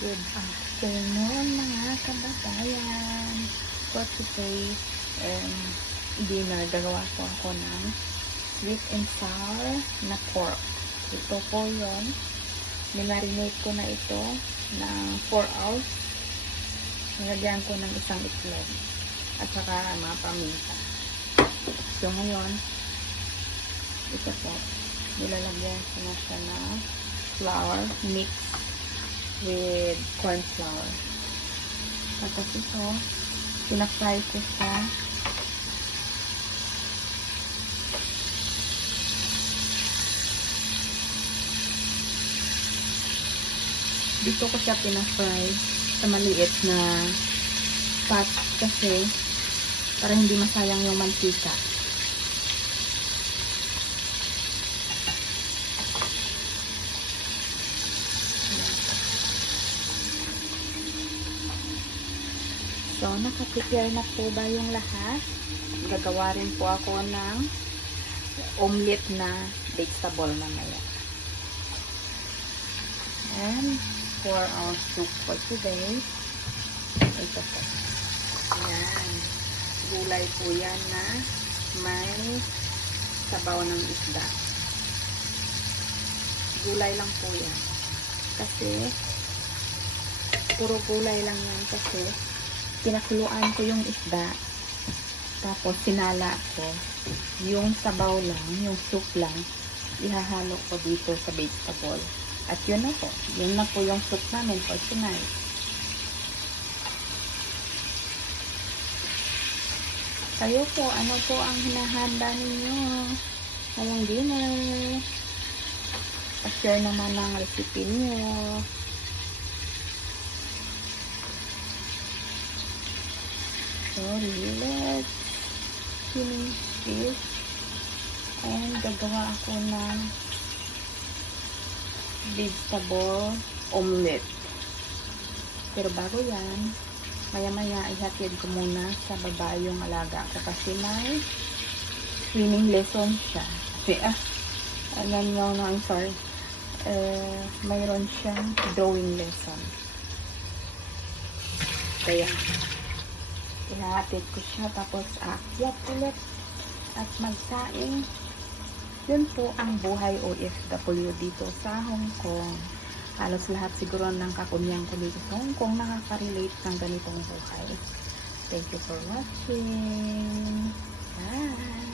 Good afternoon mga kababayan. For today, dinner, gagawa ko ako ng sweet and sour na pork. Ito po yun. Minarinate ko na ito ng 4 hours. Nilagyan ko ng isang itlog at saka mga paminta. So ngayon, ito po, nilalagyan ko na siya ng flour mix with corn flour. Tapos ito, pinafry ko siya. Dito ko siya pinafry sa maliit na pot kasi para hindi masayang yung mantika. So, nakaprepare na po ba yung lahat? Gagawa rin po ako ng omelet na vegetable mamaya. And for our soup for today, ito po. Ayan. Gulay po yan na may sabaw ng isda. Gulay lang po yan. Kasi, puro gulay lang yan kasi pinakuluan ko yung isda, tapos sinala ko yung sabaw lang, yung soup lang, ihahalo ko dito sa vegetable. At yun na po, yun na po yung soup namin for tonight. Kayo po, ano po ang hinahanda ninyo ngayong dinner? Pa-share naman ang recipe niyo. So, let's finish this. And gagawa ako ng vegetable omelet. Pero bago yan, maya-maya ihatid ko muna sa baba yung alaga ko kasi may swimming lesson siya. Kasi, I'm sorry. Mayroon siyang drawing lesson. Kaya, ihatid ko siya tapos aakyat ulit at magsaing. Yun po ang buhay OFW dito sa Hong Kong. Halos lahat siguro ng kakunyang ko dito sa Hong Kong nakaka-relate ng ganitong buhay. Thank you for watching. Bye!